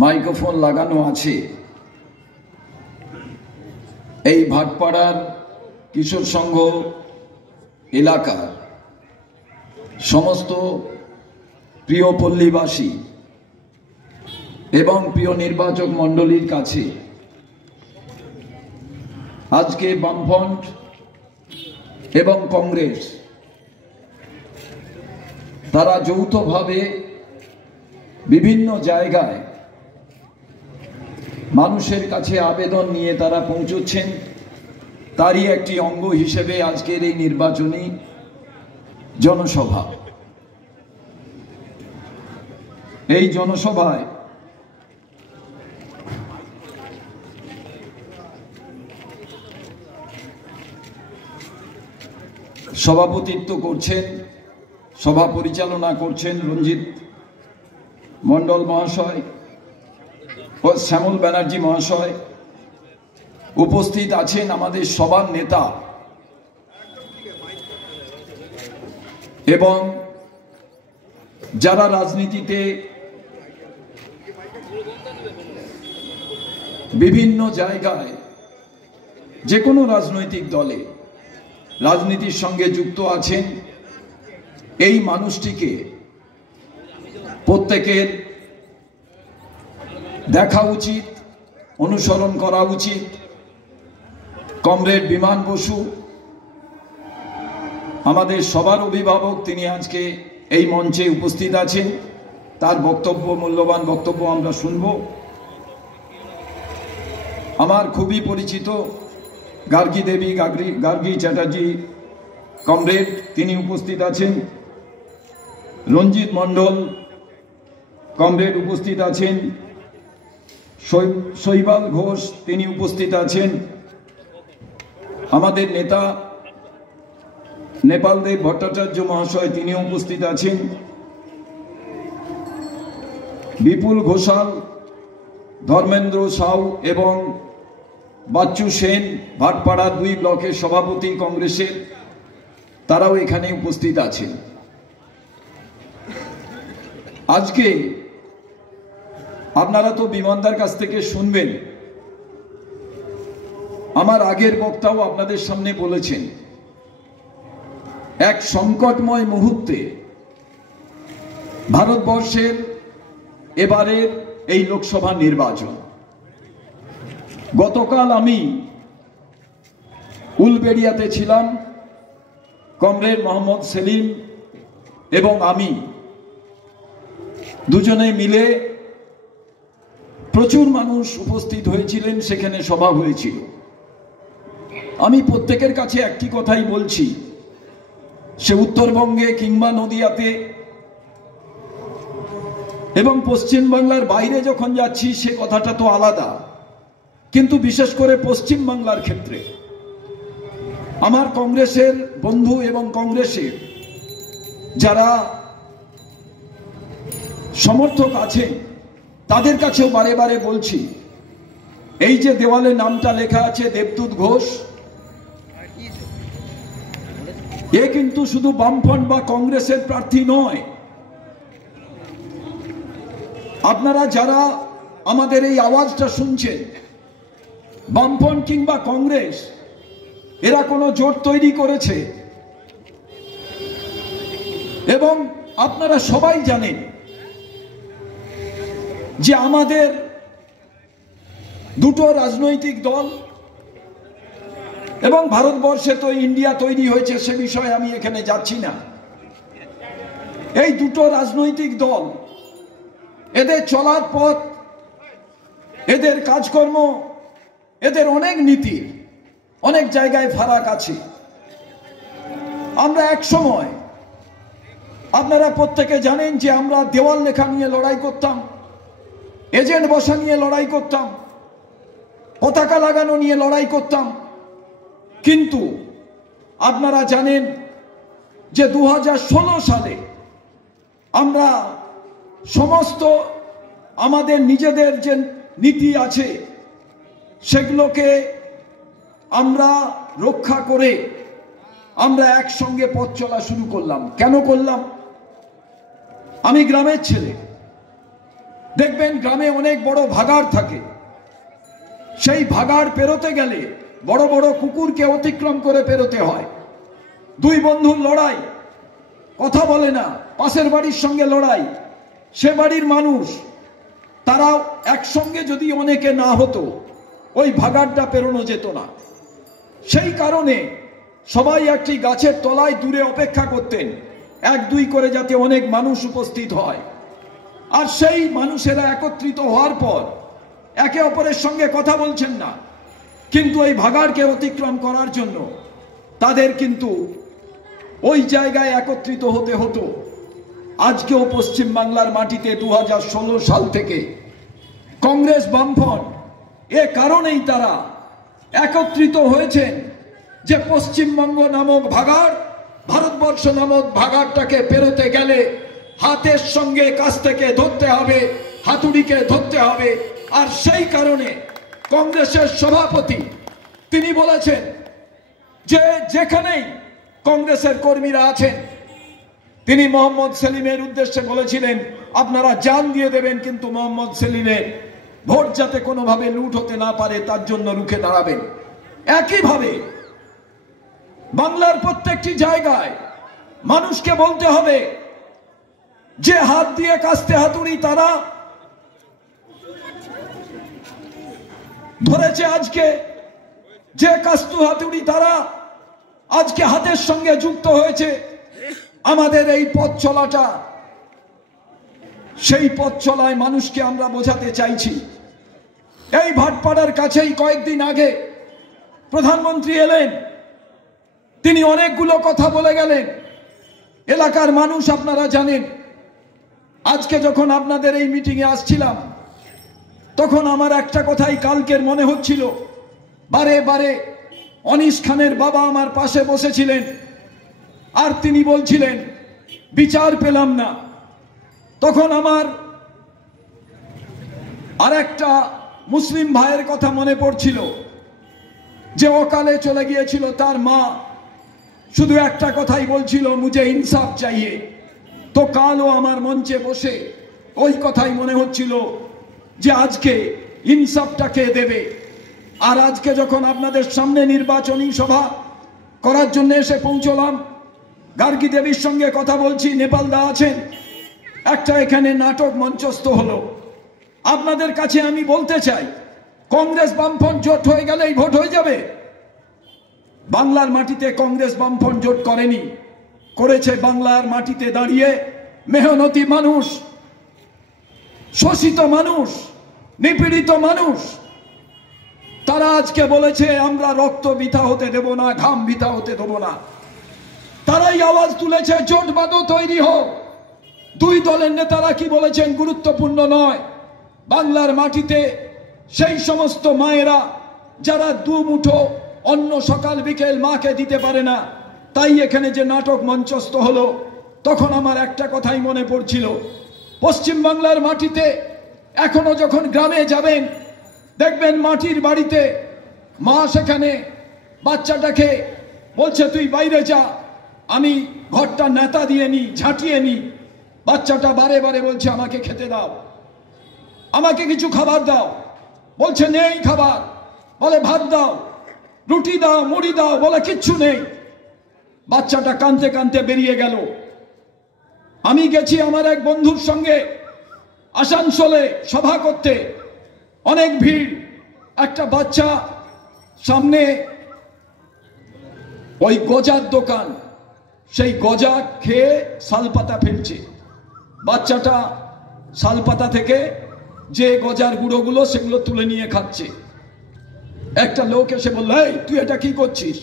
Microphone লাগানো আছে। এই ভাটপাড়ার কিশোর সংঘ এলাকার সমস্ত প্রিয় পল্লীবাসী এবং প্রিয় নির্বাচক মণ্ডলীর কাছে আজকে বামফ্রন্ট এবং কংগ্রেস তারা যৌথভাবে বিভিন্ন জায়গায় মানুষের কাছে আবেদন নিয়ে তারা পৌঁছচ্ছেন, তারই একটি অঙ্গ হিসেবে আজকের এই নির্বাচনী জনসভা। এই জনসভায় সভাপতিত্ব করছেন, সভা পরিচালনা করছেন রঞ্জিত মণ্ডল মহাশয় ও শ্যামল ব্যানার্জি মহাশয়। উপস্থিত আছেন আমাদের সবার নেতা এবং যারা রাজনীতিতে বিভিন্ন জায়গায় যে কোনো রাজনৈতিক দলে রাজনীতির সঙ্গে যুক্ত আছেন। এই মানুষটিকে প্রত্যেকের দেখা উচিত, অনুসরণ করা উচিত। কমরেড বিমান বসু আমাদের সবার অভিভাবক, তিনি আজকে এই মঞ্চে উপস্থিত আছেন। তার বক্তব্য, মূল্যবান বক্তব্য আমরা শুনব। আমার খুবই পরিচিত গার্গী দেবী গার্গী চ্যাটার্জি কমরেড, তিনি উপস্থিত আছেন। রঞ্জিত মণ্ডল কমরেড উপস্থিত আছেন। শৈবাল ঘোষ তিনি উপস্থিত আছেন। আমাদের নেতা নেপাল দেব ভট্টাচার্য মহাশয় তিনি উপস্থিত আছেন। বিপুল ঘোষাল, ধর্মেন্দ্র সাউ এবং বাচ্চু সেন ভাটপাড়া 2 ব্লকের সভাপতি কংগ্রেসের, তারাও এখানে উপস্থিত আছেন। আজকে আপনারা তো বিমানদার কাছ থেকে শুনবেন, আমার আগের বক্তাও আপনাদের সামনে বলেছেন, এক সংকটময় মুহূর্তে ভারতবর্ষের এবারের এই লোকসভা নির্বাচন। গতকাল আমি উলবেড়িয়াতে ছিলাম, কমরেড মোহাম্মদ সেলিম এবং আমি দুজনে মিলে, প্রচুর মানুষ উপস্থিত হয়েছিলেন, সেখানে সভা হয়েছিল। আমি প্রত্যেকের কাছে একটি কথাই বলছি, সে উত্তরবঙ্গে কিংবা নদিয়াতে এবং পশ্চিমবাংলার বাইরে যখন যাচ্ছি সে কথাটা তো আলাদা, কিন্তু বিশেষ করে পশ্চিমবাংলার ক্ষেত্রে আমার কংগ্রেসের বন্ধু এবং কংগ্রেসের যারা সমর্থক আছে তাদের কাছেও বারে বারে বলছি, এই যে দেওয়ালে নামটা লেখা আছে দেবদূত ঘোষ, এ কিন্তু শুধু বামফ্রন্ট বা কংগ্রেসের প্রার্থী নয়। আপনারা যারা আমাদের এই আওয়াজটা শুনছেন, বামফ্রন্ট কিংবা কংগ্রেস এরা কোনো জোট তৈরি করেছে এবং আপনারা সবাই জানেন যে আমাদের দুটো রাজনৈতিক দল, এবং ভারতবর্ষে তো ইন্ডিয়া তৈরি হয়েছে, সে বিষয়ে আমি এখানে যাচ্ছি না। এই দুটো রাজনৈতিক দল, এদের চলার পথ, এদের কাজকর্ম, এদের অনেক নীতি, অনেক জায়গায় ফারাক আছে। আমরা এক সময়, আপনারা প্রত্যেকে জানেন যে আমরা দেওয়াল লেখা নিয়ে লড়াই করতাম, এজেন্ট বসা নিয়ে লড়াই করতাম, পতাকা লাগানো নিয়ে লড়াই করতাম। কিন্তু আপনারা জানেন যে 2016 সালে আমরা সমস্ত আমাদের নিজেদের যে নীতি আছে সেগুলোকে আমরা রক্ষা করে আমরা একসঙ্গে পথ চলা শুরু করলাম। কেন করলাম? আমি গ্রামের ছেলে, দেখবেন গ্রামে অনেক বড় ভাগাড় থাকে, সেই ভাগাড় পেরোতে গেলে বড় বড় কুকুরকে অতিক্রম করে পেরোতে হয়। দুই বন্ধুর লড়াই, কথা বলে না, পাশের বাড়ির সঙ্গে লড়াই, সে বাড়ির মানুষ, তারাও একসঙ্গে যদি অনেকে না হতো ওই ভাগাড়টা পেরোনো যেত না। সেই কারণে সবাই একটি গাছের তলায় দূরে অপেক্ষা করতেন, এক দুই করে যাতে অনেক মানুষ উপস্থিত হয়। আর সেই মানুষেরা একত্রিত হওয়ার পর একে অপরের সঙ্গে কথা বলছেন না, কিন্তু ওই ভাগাড়কে অতিক্রম করার জন্য তাদের কিন্তু ওই জায়গায় একত্রিত হতে হতো। আজকেও পশ্চিম বাংলার মাটিতে 2016 সাল থেকে কংগ্রেস বামফ্রন্ট এ কারণেই তারা একত্রিত হয়েছেন যে পশ্চিমবঙ্গ নামক ভাগাড়, ভারতবর্ষ নামক ভাগাড়টাকে পেরোতে গেলে হাতের সঙ্গে কাছ থেকে ধরতে হবে, হাতুড়িকে ধরতে হবে। আর সেই কারণে কংগ্রেসের সভাপতি তিনি বলেছেন যে যেখানেই কংগ্রেসের কর্মীরা আছেন, তিনি মোহাম্মদ সেলিমের উদ্দেশ্যে বলেছিলেন আপনারা জান দিয়ে দেবেন, কিন্তু মোহাম্মদ সেলিমের ভোট যাতে কোনোভাবে লুট হতে না পারে তার জন্য রুখে দাঁড়াবেন। একইভাবে বাংলার প্রত্যেকটি জায়গায় মানুষকে বলতে হবে যে হাত দিয়ে কাস্তে হাতুড়ি তারা ধরেছে, আজকে যে কাস্তু হাতুড়ি তারা আজকে হাতের সঙ্গে যুক্ত হয়েছে, আমাদের এই পথ চলাটা সেই পথ চলায় মানুষকে আমরা বোঝাতে চাইছি। এই ভাটপাড়ার কাছেই কয়েকদিন আগে প্রধানমন্ত্রী এলেন, তিনি অনেকগুলো কথা বলে গেলেন। এলাকার মানুষ আপনারা জানেন, আজকে যখন আপনাদের এই মিটিংয়ে আসছিলাম তখন আমার একটা কথাই কালকের মনে হচ্ছিল। বারে বারে অনিস খানের বাবা আমার পাশে বসেছিলেন আর তিনি বলছিলেন বিচার পেলাম না। তখন আমার আর একটা মুসলিম ভাইয়ের কথা মনে পড়ছিল যে অকালে চলে গিয়েছিল তার মা, শুধু একটা কথাই বলছিল মুঝে ইনসাফ চাইয়ে। তো কালও আমার মঞ্চে বসে ওই কথাই মনে হচ্ছিল যে আজকে ইনসাফটা কে দেবে। আর আজকে যখন আপনাদের সামনে নির্বাচনী সভা করার জন্য এসে পৌঁছলাম, গার্গী দেবীর সঙ্গে কথা বলছি, নেপাল দা আছেন, একটা এখানে নাটক মঞ্চস্থ হলো। আপনাদের কাছে আমি বলতে চাই, কংগ্রেস বামফ্রন্ট জোট হয়ে গেলেই ভোট হয়ে যাবে? বাংলার মাটিতে কংগ্রেস বামফ্রন্ট জোট করেনি, করেছে বাংলার মাটিতে দাঁড়িয়ে মেহনতি মানুষ, শোষিত মানুষ, নিপীড়িত মানুষ। তারা আজকে বলেছে আমরা রক্ত বৃথা হতে দেব না, ঘাম বৃথা হতে দেব না। তারাই আওয়াজ তুলেছে জোটবাদও তৈরি হোক। দুই দলের নেতারা কি বলেছেন গুরুত্বপূর্ণ নয়। বাংলার মাটিতে সেই সমস্ত মায়েরা যারা দু মুঠো অন্ন সকাল বিকেল মাকে দিতে পারে না, তাই এখানে যে নাটক মঞ্চস্থ হলো, তখন আমার একটা কথাই মনে পড়ছিল, পশ্চিম বাংলার মাটিতে এখনো যখন গ্রামে যাবেন দেখবেন মাটির বাড়িতে মা সেখানে বাচ্চাটাকে বলছে তুই বাইরে যা, আমি ঘরটা নেতা দিয়ে নি, ঝাঁটিয়ে নি। বাচ্চাটা বারে বারে বলছে আমাকে খেতে দাও, আমাকে কিছু খাবার দাও, বলছে নেই খাবার, বলে ভাত দাও, রুটি দাও, মুড়ি দাও, বলে কিচ্ছু নেই। বাচ্চাটা কাঁদতে কাঁদতে বেরিয়ে গেল। আমি গেছি আমার এক বন্ধুর সঙ্গে আসানসোলে সভা করতে, অনেক ভিড়, একটা বাচ্চা সামনে ওই গজার দোকান, সেই গজা খেয়ে শালপাতা ফেলছে। বাচ্চাটা শালপাতা থেকে যে গজার গুঁড়োগুলো সেগুলো তুলে নিয়ে খাচ্ছে। একটা লোক এসে বলল, এই তুই এটা কি করছিস?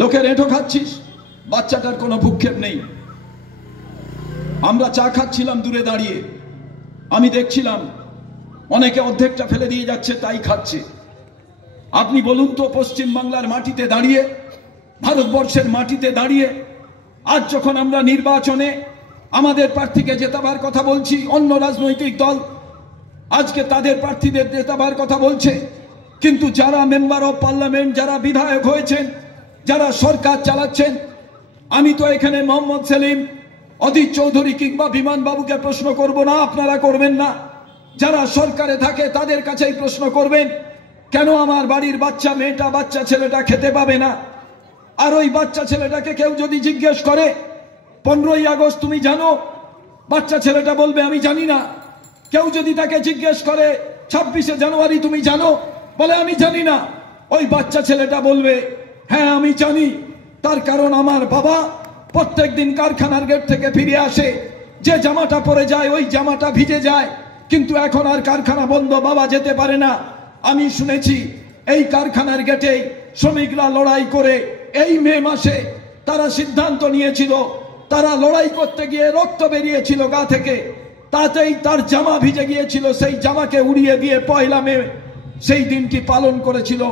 লোকের এঁটো খাচ্ছিস? বাচ্চাটার কোনো ভূক্ষেপ নেই। আমরা চা খাচ্ছিলাম দূরে দাঁড়িয়ে, আমি দেখছিলাম অনেকে অর্ধেকটা ফেলে দিয়ে যাচ্ছে, তাই খাচ্ছে। আপনি বলুন তো, পশ্চিম বাংলার মাটিতে দাঁড়িয়ে, ভারতবর্ষের মাটিতে দাঁড়িয়ে, আজ যখন আমরা নির্বাচনে আমাদের প্রার্থীকে জেতাবার কথা বলছি, অন্য রাজনৈতিক দল আজকে তাদের প্রার্থীদের জেতাবার কথা বলছে, কিন্তু যারা মেম্বার অফ পার্লামেন্ট, যারা বিধায়ক হয়েছেন, যারা সরকার চালাচ্ছেন, আমি তো এখানে মোহাম্মদ সেলিম, অধীর চৌধুরী কিংবা বিমান বাবুকে প্রশ্ন করব না, আপনারা করবেন না। যারা সরকারে থাকে তাদের কাছেই প্রশ্ন করবেন, কেন আমার বাড়ির বাচ্চা মেয়েটা, বাচ্চা ছেলেটা খেতে পাবে না? আর ওই বাচ্চা ছেলেটাকে কেউ যদি জিজ্ঞেস করে 15ই আগস্ট তুমি জানো, বাচ্চা ছেলেটা বলবে আমি জানি না। কেউ যদি তাকে জিজ্ঞেস করে 26শে জানুয়ারি তুমি জানো, বলে আমি জানি না। ওই বাচ্চা ছেলেটা বলবে হ্যাঁ আমি জানি, তার কারণ আমার বাবা প্রত্যেক দিন কারখানার গেট থেকে ফিরে আসে, যে জামাটা পরে যায় ওই জামাটা ভিজে যায়, কিন্তু এখন আর কারখানা বন্ধ, বাবা যেতে পারে না। আমি শুনেছি এই কারখানার গেটে শ্রমিকরা লড়াই করে এই মে মাসে তারা সিদ্ধান্ত নিয়েছিল, তারা লড়াই করতে গিয়ে রক্ত বেরিয়েছিল গা থেকে, তাতেই তার জামা ভিজে গিয়েছিল, সেই জামাকে উড়িয়ে দিয়ে 1লা মে সেই দিনটি পালন করেছিল।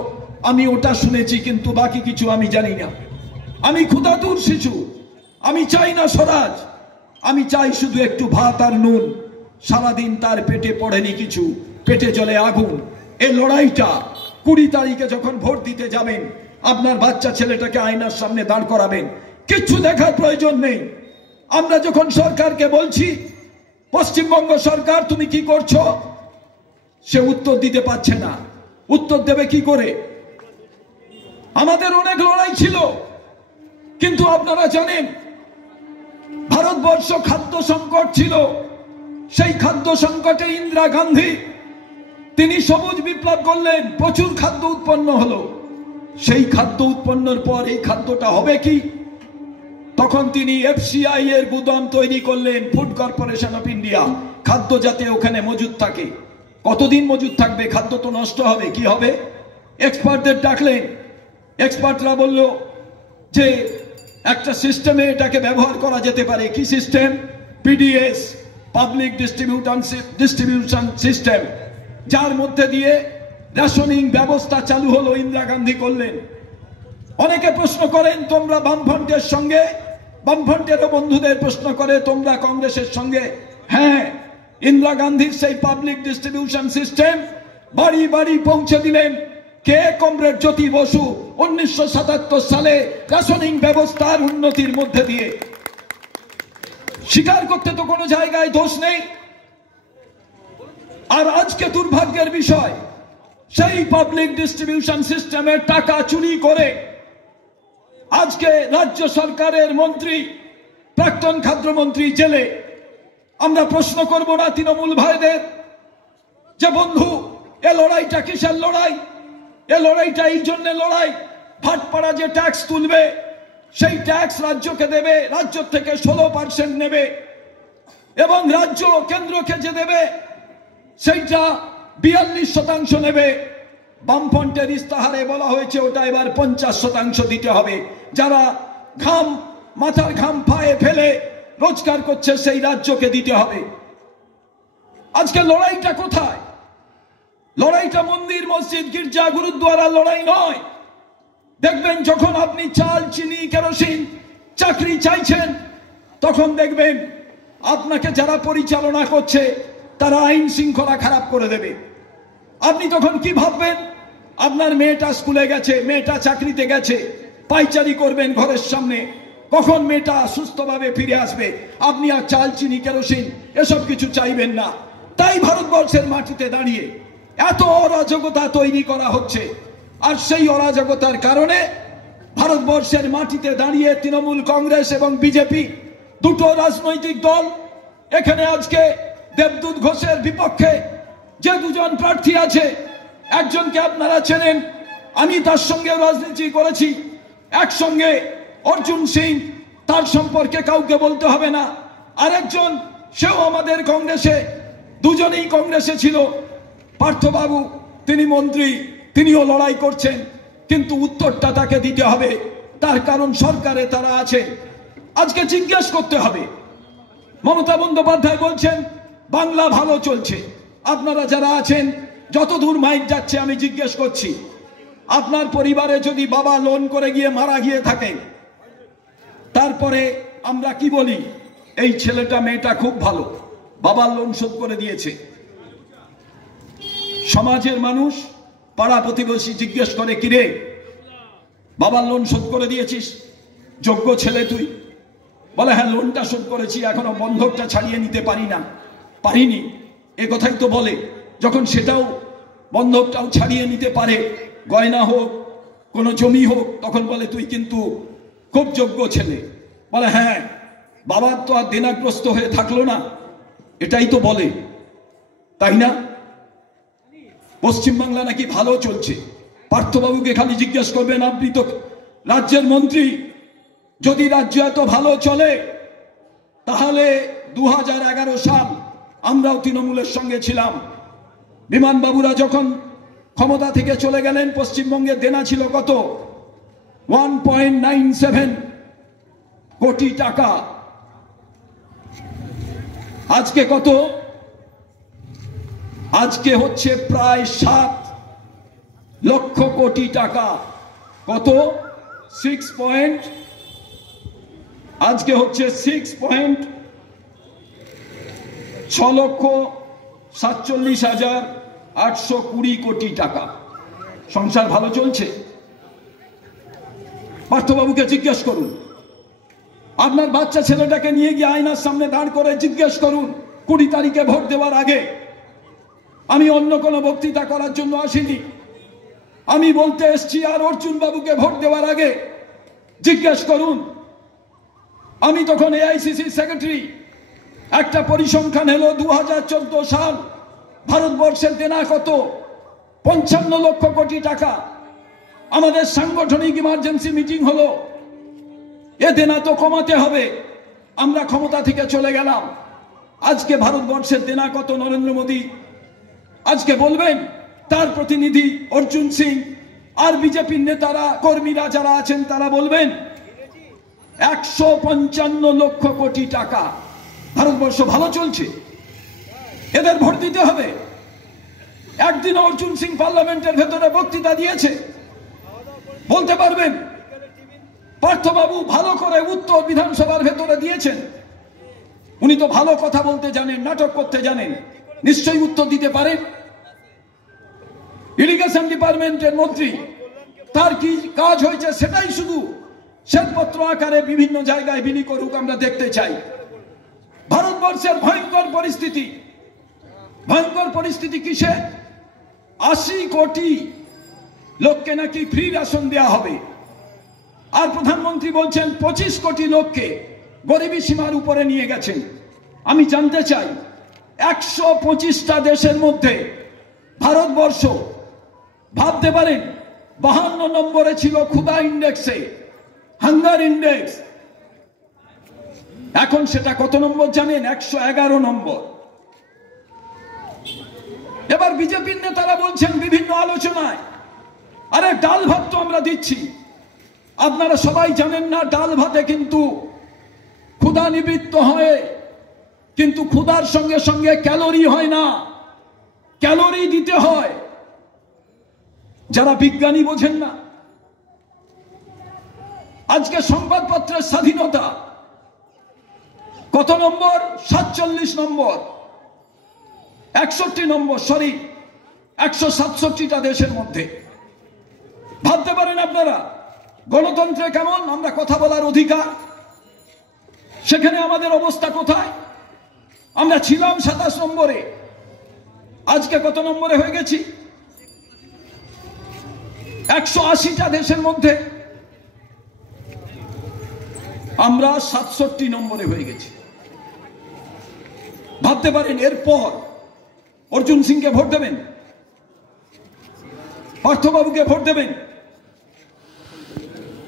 আমি ওটা শুনেছি, কিন্তু বাকি কিছু আমি জানি না। আমি ক্ষুধাতুর শিশু, আমি চাই না স্বরাজ, আমি চাই শুধু একটু ভাত আর নুন। সারাদিন তার পেটে পড়েনি কিছু, পেটে জ্বলে আগুন। এই লড়াইটা 20 তারিখে যখন ভোট দিতে যাবেন, আপনার বাচ্চা ছেলেটাকে আয়নার সামনে দাঁড় করাবেন, কিচ্ছু দেখার প্রয়োজন নেই। আমরা যখন সরকারকে বলছি পশ্চিমবঙ্গ সরকার তুমি কি করছো, সে উত্তর দিতে পারছে না। উত্তর দেবে কি করে? আমাদের অনেক লড়াই ছিল, কিন্তু আপনারা জানেন ভারতবর্ষ খাদ্য সংকট ছিল। সেই খাদ্য সংকটে ইন্দিরা গান্ধী তিনি সবুজ বিপ্লব করলেন, প্রচুর খাদ্য উৎপন্ন হলো। সেই খাদ্য উৎপন্নের পর এই খাদ্যটা হবে কি? তখন তিনি এফসিআই এর গুদাম তৈরি করলেন, ফুড কর্পোরেশন অফ ইন্ডিয়া, খাদ্য যাতে ওখানে মজুদ থাকে। কতদিন মজুদ থাকবে? খাদ্য তো নষ্ট হবে, কি হবে? এক্সপার্টদের ডাকলেন, এক্সপার্টরা বলল যে একটা সিস্টেমে এটাকে ব্যবহার করা যেতে পারে। কি system? PDS, public distribution system, যার মধ্যে দিয়ে রেশনিং ব্যবস্থা চালু হলো, ইন্দিরা গান্ধী করলেন। অনেকে প্রশ্ন করেন তোমরা বামফ্রন্টের সঙ্গে, বামফ্রন্টেরও বন্ধুদের প্রশ্ন করে তোমরা কংগ্রেসের সঙ্গে। হ্যাঁ, ইন্দিরা গান্ধীর সেই পাবলিক ডিস্ট্রিবিউশন সিস্টেম বাড়ি বাড়ি পৌঁছে দিলেন কে? কমরেড জ্যোতি বসু 1977 সালে রেশনিং ব্যবস্থার উন্নতির মধ্যে দিয়ে। স্বীকার করতে তো কোনো জায়গায় দোষ নেই। আর আজকে দুর্ভাগ্যের বিষয়, সেই পাবলিক ডিস্ট্রিবিউশন সিস্টেমের টাকা চুরি করে আজকে রাজ্য সরকারের মন্ত্রী, প্রাক্তন খাদ্যমন্ত্রী জেলে। আমরা প্রশ্ন করব না তৃণমূল ভাইদের যে বন্ধু এ লড়াইটা কিসের লড়াই? এ লড়াইটা এই জন্য লড়াই, ভাটপাড়া যে ট্যাক্স তুলবে সেই ট্যাক্স রাজ্যকে দেবে, রাজ্য থেকে 16% নেবে, এবং রাজ্য কেন্দ্রকে যে দেবে সেইটা 42% নেবে। বামফ্রন্টের ইস্তাহারে বলা হয়েছে ওটা এবার 50% দিতে হবে। যারা ঘাম, মাথার ঘাম পায়ে ফেলে রোজগার করছে সেই রাজ্যকে দিতে হবে। আজকে লড়াইটা কোথায়? লড়াইটা মন্দির, মসজিদ, গির্জা, গুরুদ্বারা লড়াই নয়। দেখবেন যখন আপনি চাল, চিনি, কেরোসিন, চাকরি চাইছেন, তখন দেখবেন আপনাকে যারা পরিচালনা করছে তারা আইন শৃঙ্খলা খারাপ করে দেবে। আপনি তখন কি ভাববেন? আপনার মেয়েটা স্কুলে গেছে, মেয়েটা চাকরিতে গেছে, পাইচারি করবেন ঘরের সামনে, কখন মেয়েটা সুস্থভাবে ফিরে আসবে? আপনি আর চাল, চিনি, কেরোসিন এসব কিছু চাইবেন না। তাই ভারতবর্ষের মাটিতে দাঁড়িয়ে এত অরাজকতা তৈরি করা হচ্ছে। আর সেই অরাজকতার কারণে ভারতবর্ষের মাটিতে দাঁড়িয়ে তৃণমূল কংগ্রেস এবং বিজেপি, দুটো রাজনৈতিক দল, এখানে আজকে দেবদূত ঘোষের বিপক্ষে যে দুজন প্রার্থী আছে, একজনকে আপনারা চেনেন, আমি তার সঙ্গে রাজনীতি করেছি একসঙ্গে, অর্জুন সিং, তার সম্পর্কে কাউকে বলতে হবে না। আরেকজন, সেও আমাদের কংগ্রেসে, দুজনেই কংগ্রেসে ছিল, পার্থবাবু, তিনি মন্ত্রী, তিনিও লড়াই করছেন, কিন্তু উত্তরটা তাকে দিতে হবে, তার কারণ সরকারে তারা আছে। আজকে জিজ্ঞেস করতে হবে। মমতা বন্দ্যোপাধ্যায় বলছেন বাংলা ভালো চলছে। আপনারা যারা আছেন, যতদূর মাইক যাচ্ছে আমি জিজ্ঞেস করছি, আপনার পরিবারে যদি বাবা লোন করে গিয়ে মারা গিয়ে থাকে, তারপরে আমরা কি বলি? এই ছেলেটা, মেয়েটা খুব ভালো, বাবার লোন শোধ করে দিয়েছে। সমাজের মানুষ, পাড়া প্রতিবেশী জিজ্ঞেস করে, কিরে বাবার লোন শোধ করে দিয়েছিস? যোগ্য ছেলে তুই, বলে হ্যাঁ লোনটা শোধ করেছি, এখনো বন্ধকটা ছাড়িয়ে নিতে পারিনি, এ কথাই তো বলে। যখন সেটাও বন্ধকটাও ছাড়িয়ে নিতে পারে, গয়না হোক কোনো জমি হোক, তখন বলে তুই কিন্তু খুব যোগ্য ছেলে। বলে হ্যাঁ বাবার তো আর দেনাগ্রস্ত হয়ে থাকলো না, এটাই তো বলে, তাই না? পশ্চিমবাংলা নাকি ভালো চলছে। পার্থবাবুকে খালি জিজ্ঞেস করবেন, আপনি তো রাজ্যের মন্ত্রী, যদি রাজ্য এত ভালো চলে তাহলে 2011 সাল আমরাও তৃণমূলের সঙ্গে ছিলাম। বিমানবাবুরা যখন ক্ষমতা থেকে চলে গেলেন, পশ্চিমবঙ্গের দেনা ছিল কত? 1.97 কোটি টাকা। আজকে কত? আজকে হচ্ছে প্রায় 7 লক্ষ কোটি টাকা। কত? 6 আজকে হচ্ছে 6,47,820 কোটি টাকা। সংসার ভালো চলছে? পার্থবাবুকে জিজ্ঞেস করুন, আপনার বাচ্চা ছেলেটাকে নিয়ে গিয়ে আয়নার সামনে দাঁড় করে জিজ্ঞেস করুন 20 তারিখে ভোট দেওয়ার আগে। আমি অন্য কোনো বক্তৃতা করার জন্য আসিনি, আমি বলতে এসছি আর অর্জুন বাবুকে ভোট দেওয়ার আগে জিজ্ঞেস করুন। আমি তখন এআইসিসি সেক্রেটারি, একটা পরিসংখ্যান হলো 2014 সাল ভারতবর্ষের দেনা কত? 55 লক্ষ কোটি টাকা। আমাদের সাংগঠনিক ইমার্জেন্সি মিটিং হলো, এ দেনা তো কমাতে হবে। আমরা ক্ষমতা থেকে চলে গেলাম, আজকে ভারতবর্ষের দেনা কত? নরেন্দ্র মোদী আজকে বলবেন, তার প্রতিনিধি অর্জুন সিং আর বিজেপির নেতারা কর্মীরা যারা আছেন তারা বলবেন 155 লক্ষ কোটি টাকা। ভারতবর্ষ ভালো চলছে, এদের ভোট দিতে হবে। একদিন অর্জুন সিং পার্লামেন্টের ভেতরে বক্তৃতা দিয়েছে, বলতে পারবেন পার্থবাবু ভালো করে উত্তর বিধানসভার ভেতরে দিয়েছেন। উনি তো ভালো কথা বলতে জানেন, নাটক করতে জানেন, নিশ্চয়ই উত্তর দিতে পারেন। ইরিগেশন ডিপার্টমেন্টের মন্ত্রী, তার কি কাজ হয়েছে সেটাই শুধু শ্বেতপত্র আকারে বিভিন্ন জায়গায় বিলি করুক, আমরা দেখতে চাই। ভারতবর্ষের ভয়ঙ্কর পরিস্থিতি কিসে? 80 কোটি লোককে নাকি ফ্রি রেশন দেওয়া হবে, আর প্রধানমন্ত্রী বলছেন 25 কোটি লোককে গরিবী সীমার উপরে নিয়ে গেছেন। আমি জানতে চাই 125টা দেশের মধ্যে ভারতবর্ষ, ভাবতে পারেন 52 নম্বরে ছিল ক্ষুধা ইন্ডেক্সে, হাঙ্গার ইন্ডেক্স। এখন সেটা কত নম্বর জানেন? 111 নম্বর। এবার বিজেপির নেতারা বলছেন বিভিন্ন আলোচনায়, আরে ডাল ভাত তো আমরা দিচ্ছি। আপনারা সবাই জানেন না, ডাল ভাতে কিন্তু ক্ষুধা নিবৃত্ত হয়, কিন্তু ক্ষুধার সঙ্গে সঙ্গে ক্যালোরি হয় না, ক্যালোরি দিতে হয়। যারা বিজ্ঞানী বোঝেন না। আজকে সংবাদপত্রের স্বাধীনতা কত নম্বর? 47 নম্বর, 61 নম্বর, 167টা দেশের মধ্যে। ভাবতে পারেন আপনারা গণতন্ত্রে কেমন আমরা কথা বলার অধিকার, সেখানে আমাদের অবস্থা কোথায়? আমরা ছিলাম 27 নম্বরে, আজকে কত নম্বরে হয়ে গেছি? 180টা দেশের মধ্যে আমরা 67 নম্বরে হয়ে গেছি। ভাবতে পারেন এরপর অর্জুন সিংকে ভোট দেবেন, পার্থবাবুকে ভোট দেবেন।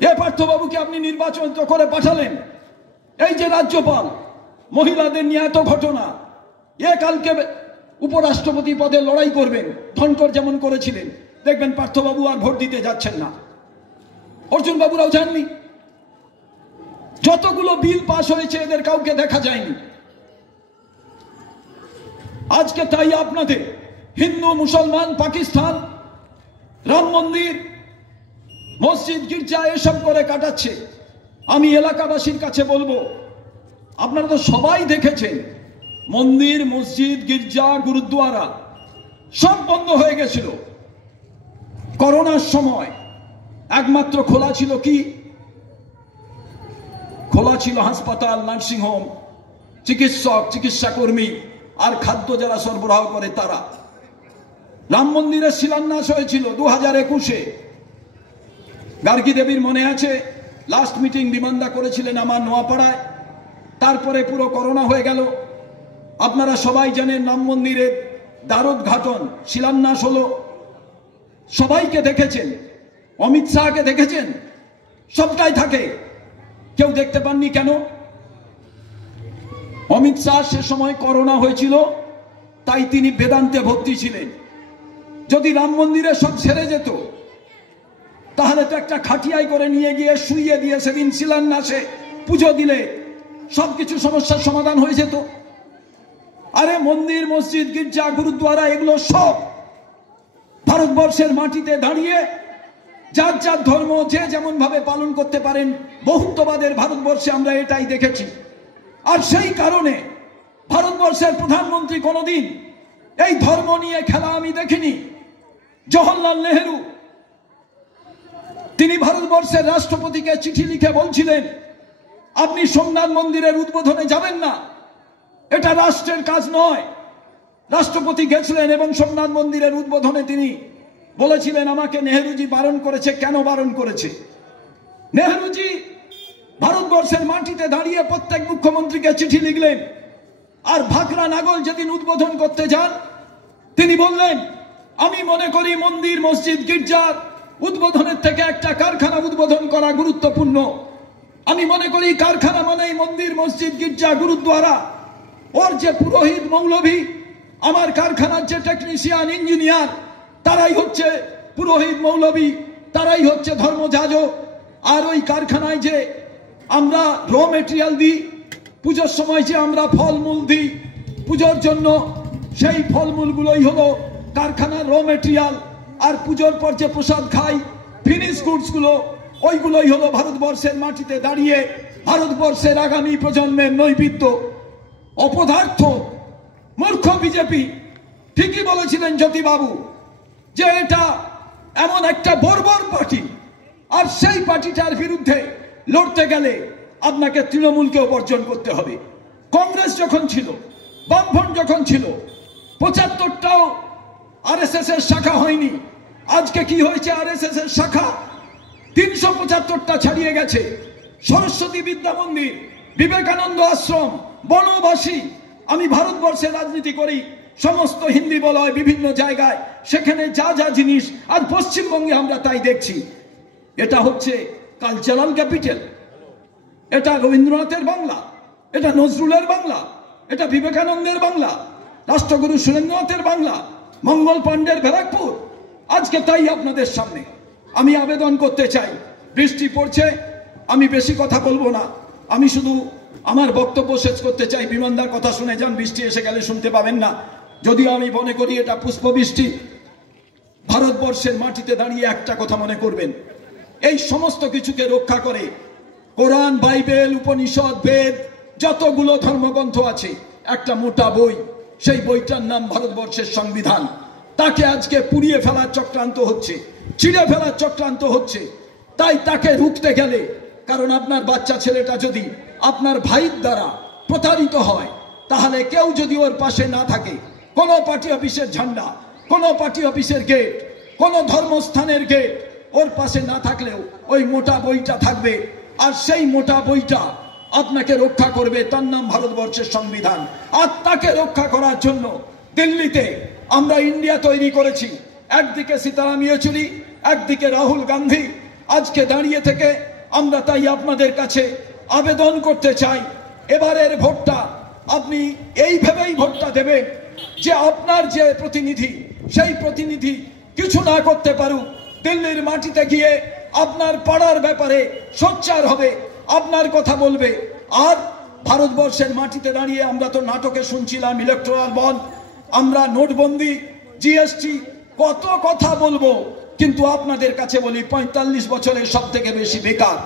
এ পার্থবাবুকে আপনি নির্বাচন করে পাঠালেন, এই যে রাজ্যপাল, মহিলাদের নিয়ে এত ঘটনা, এ কালকে উপরাষ্ট্রপতি পদে লড়াই করবেন, ধনকর যেমন করেছিলেন। দেখবেন পার্থবাবু আর ভোট দিতে যাচ্ছেন না, অর্জুন বাবুরাও যাননি। যতগুলো বিল পাস হয়েছে এদের কাউকে দেখা যায়নি। আজকে তাই আপনাদের হিন্দু, মুসলমান, পাকিস্তান, রাম মন্দির, মসজিদ, গির্জা এসব করে কাটাচ্ছে। আমি এলাকাবাসীর কাছে বলবো, আপনারা তো সবাই দেখেছেন মন্দির, মসজিদ, গির্জা, গুরুদ্বারা সব বন্ধ হয়ে গেছিল করোনার সময়। একমাত্র খোলা ছিল কি? খোলা ছিল হাসপাতাল, নার্সিংহোম, চিকিৎসক, চিকিৎসাকর্মী আর খাদ্য যারা সরবরাহ করে তারা। রাম মন্দিরের শিলান্যাস হয়েছিল 2021-এ। গার্গী দেবীর মনে আছে, লাস্ট মিটিং বিমানদা করেছিলেন আমার নোয়াপাড়ায়। তারপরে পুরো করোনা হয়ে গেল। আপনারা সবাই জানেন রাম মন্দিরের দ্বারোদ্ঘাটন, শিলান্যাস হলো। সবাইকে দেখেছেন, অমিত শাহকে দেখেছেন, সবটাই থাকে। কেউ দেখতে পাননি কেন? অমিত শাহ সে সময় করোনা হয়েছিল, তাই তিনি বেদান্তে ভর্তি ছিলেন। যদি রাম মন্দিরে সব ছেড়ে যেত তাহলে তো একটা খাটিয়ায় করে নিয়ে গিয়ে শুইয়ে দিয়ে সেদিন শিলান্যাসে পুজো দিলে সবকিছু সমস্যার সমাধান হয়ে যেত। আরে মন্দির, মসজিদ, গির্জা, গুরুদ্বারা এগুলো সব ভারতবর্ষের মাটিতে দাঁড়িয়ে যার যার ধর্ম যে যেমন ভাবে পালন করতে পারেন। বহুত্ববাদের ভারতবর্ষে আমরা এটাই দেখেছি। আর সেই কারণে ভারতবর্ষের প্রধানমন্ত্রী কোনোদিন এই ধর্ম নিয়ে খেলা আমি দেখিনি। জওহরলাল নেহেরু তিনি ভারতবর্ষের রাষ্ট্রপতিকে চিঠি লিখে বলছিলেন, আপনি সোমনাথ মন্দিরের উদ্বোধনে যাবেন না, এটা রাষ্ট্রের কাজ নয়। রাষ্ট্রপতি গেছিলেন এবং সোমনাথ মন্দিরের উদ্বোধনে তিনি বলেছিলেন, আমাকে নেহেরুজি বারণ করেছে। কেন বারণ করেছে? নেহেরুজি ভারতবর্ষের মাটিতে দাঁড়িয়ে প্রত্যেক মুখ্যমন্ত্রীকে চিঠি লিখলেন। আর ভাকরা নাগল যেদিন উদ্বোধন করতে যান তিনি বললেন, আমি মনে করি মন্দির, মসজিদ, গির্জার উদ্বোধনের থেকে একটা কারখানা উদ্বোধন করা গুরুত্বপূর্ণ। আমি মনে করি কারখানা মানেই মন্দির, মসজিদ, গির্জা, গুরুদ্বারা। ওর যে পুরোহিত, মৌলভী, আমার কারখানার যে টেকনিশিয়ান, ইঞ্জিনিয়ার, তারাই হচ্ছে পুরোহিত, মৌলভী, তারাই হচ্ছে ধর্মযাজক। আর ওই কারখানায় যে আমরা র মেটেরিয়াল দিই, পুজোর সময় যে আমরা ফলমূল দিই পুজোর জন্য, সেই ফলমূলগুলোই হলো কারখানার র মেটেরিয়াল। আর পুজোর পর যে প্রসাদ খাই, ফিনিশ গুডসগুলো, ওইগুলোই হলো ভারতবর্ষের মাটিতে দাঁড়িয়ে ভারতবর্ষের আগামী প্রজন্মের নৈবেদ্য। অপদার্থ মূর্খ বিজেপি ঠিকই বলেছিলেন জ্যোতিবাবু যে এটা এমন একটা বর্বর পার্টি, আর সেই পার্টিটার বিরুদ্ধে লড়তে গেলে আপনাকে তৃণমূলকেও বর্জন করতে হবে। কংগ্রেস যখন ছিল, বামফ্রন্ট যখন ছিল, 75টাও আরএসএস এর শাখা হয়নি। আজকে কি হয়েছে? আরএসএস এর শাখা 375টা ছাড়িয়ে গেছে। সরস্বতী বিদ্যা মন্দির, বিবেকানন্দ আশ্রম, বনবাসী। আমি ভারতবর্ষে রাজনীতি করি, সমস্ত হিন্দি বলয় বিভিন্ন জায়গায়, সেখানে যা যা জিনিস, আর পশ্চিমবঙ্গে আমরা তাই দেখছি। এটা হচ্ছে কালচারাল ক্যাপিটাল, এটা রবীন্দ্রনাথের বাংলা, এটা নজরুলের বাংলা, এটা বিবেকানন্দের বাংলা, রাষ্ট্রগুরু সুরেন্দ্রনাথের বাংলা, মঙ্গল পাণ্ডের ব্যারাকপুর। আজকে তাই আপনাদের সামনে আমি আবেদন করতে চাই। বৃষ্টি পড়ছে, আমি বেশি কথা বলবো না, আমি শুধু আমার বক্তব্য শেষ করতে চাই। বিমানদার কথা শুনে যান, বৃষ্টি এসে গেলে শুনতে পাবেন না। যদিও আমি মনে করি এটা পুষ্পবৃষ্টি। ভারতবর্ষের মাটিতে দাঁড়িয়ে একটা কথা মনে করবেন, এই সমস্ত কিছুকে রক্ষা করে কোরআন, বাইবেল, উপনিষদ, বেদ, যতগুলো ধর্মগ্রন্থ আছে, একটা মোটা বই, সেই বইটার নাম ভারতবর্ষের সংবিধান। তাকে আজকে পুড়িয়ে ফেলার চক্রান্ত হচ্ছে, ছিঁড়ে ফেলার চক্রান্ত হচ্ছে। তাই তাকে রুখতে গেলে, কারণ আপনার বাচ্চা ছেলেটা যদি আপনার ভাইয়ের দ্বারা প্রতারিত হয়, তাহলে কেউ যদি ওর পাশে না থাকে, কোনো পার্টি অফিসের ঝান্ডা, কোনো পার্টি অফিসের গেট, কোনো ধর্মস্থানের গেট ওর পাশে না থাকলেও ওই মোটা বইটা থাকবে। আর সেই মোটা বইটা আপনাকে রক্ষা করবে, তার নাম ভারতবর্ষের সংবিধান। আর তাকে রক্ষা করার জন্য দিল্লিতে আমরা ইন্ডিয়া তৈরি করেছি। একদিকে সীতারাম ইয়েচুরি, একদিকে রাহুল গান্ধী। আজকে দাঁড়িয়ে থেকে আমরা তাই আপনাদের কাছে আবেদন করতে চাই, এবারের ভোটটা আপনি এই ভেবেই ভোটটা দেবেন যে আপনার যে প্রতিনিধি, সেই প্রতিনিধি কিছু না করতে পারুক, দিল্লির মাটিতে গিয়ে আপনার পাড়ার ব্যাপারে সোচ্চার হবে, আপনার কথা বলবে। আর ভারতবর্ষের মাটিতে দাঁড়িয়ে আমরা তো নাটকে শুনছিলাম ইলেকট্রাল বন্ড, আমরা নোটবন্দি, জিএসটি, কত কথা বলবো, কিন্তু আপনাদের কাছে বলি 45 বছরের সব থেকে বেশি বেকার।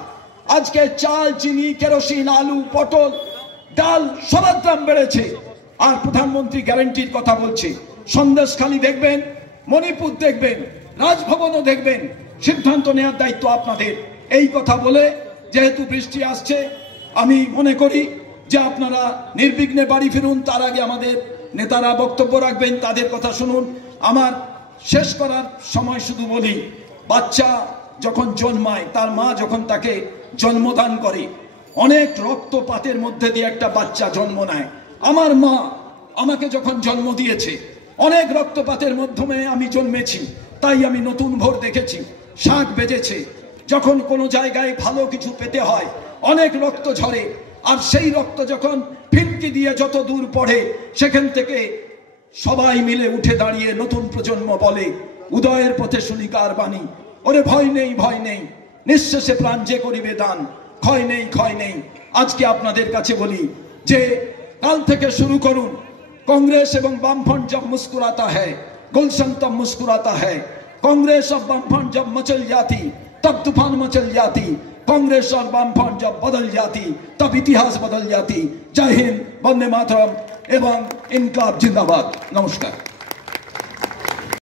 আজকে চাল, চিনি, কেরোসিন, আলু, পটল, ডাল সবার দাম বেড়েছে। আর প্রধানমন্ত্রী গ্যারান্টির কথা বলছে। সন্দেশখালী দেখবেন, মণিপুর দেখবেন, রাজভবনও দেখবেন। সিদ্ধান্ত নেওয়ার দায়িত্ব আপনাদের। এই কথা বলে, যেহেতু বৃষ্টি আসছে, আমি মনে করি যে আপনারা নির্বিঘ্নে বাড়ি ফিরুন। তার আগে আমাদের নেতারা বক্তব্য রাখবেন, তাদের কথা শুনুন। আমার শেষ করার সময় শুধু বলি, বাচ্চা যখন জন্মায়, তার মা যখন তাকে জন্মদান করে, অনেক রক্তপাতের মধ্যে দিয়ে একটা বাচ্চা জন্ম নেয়। আমার মা আমাকে যখন জন্ম দিয়েছে, অনেক রক্তপাতের মাধ্যমে আমি জন্মেছি, তাই আমি নতুন ভোর দেখেছি, শাঁখ বেজেছে। যখন কোনো জায়গায় ভালো কিছু পেতে হয়, অনেক রক্ত ঝরে, আর সেই রক্ত যখন ফিনকি দিয়ে যত দূর পড়ে, সেখান থেকে সবাই মিলে উঠে দাঁড়িয়ে নতুন প্রজন্ম বলে, উদয়ের পথে শুনিকার বাণী, ওরে ভয় নেই ভয় নেই, নিঃশেষে প্রাণ যে করিবে দান, ক্ষয় নেই ক্ষয় নেই। আজকে আপনাদের কাছে বলি যে কাল থেকে শুরু করুন। कांग्रेस एवं वामफ्रंट जब मुस्कुराता है, गुलशन तब मुस्कुराता है। कांग्रेस और वामफ्रंट जब मचल जाती, तब तूफान मचल जाती। कांग्रेस और वामफ्रंट जब बदल जाती, तब इतिहास बदल जाती। जय हिंद, वंदे मातरम एवं इनकलाब जिंदाबाद। नमस्कार।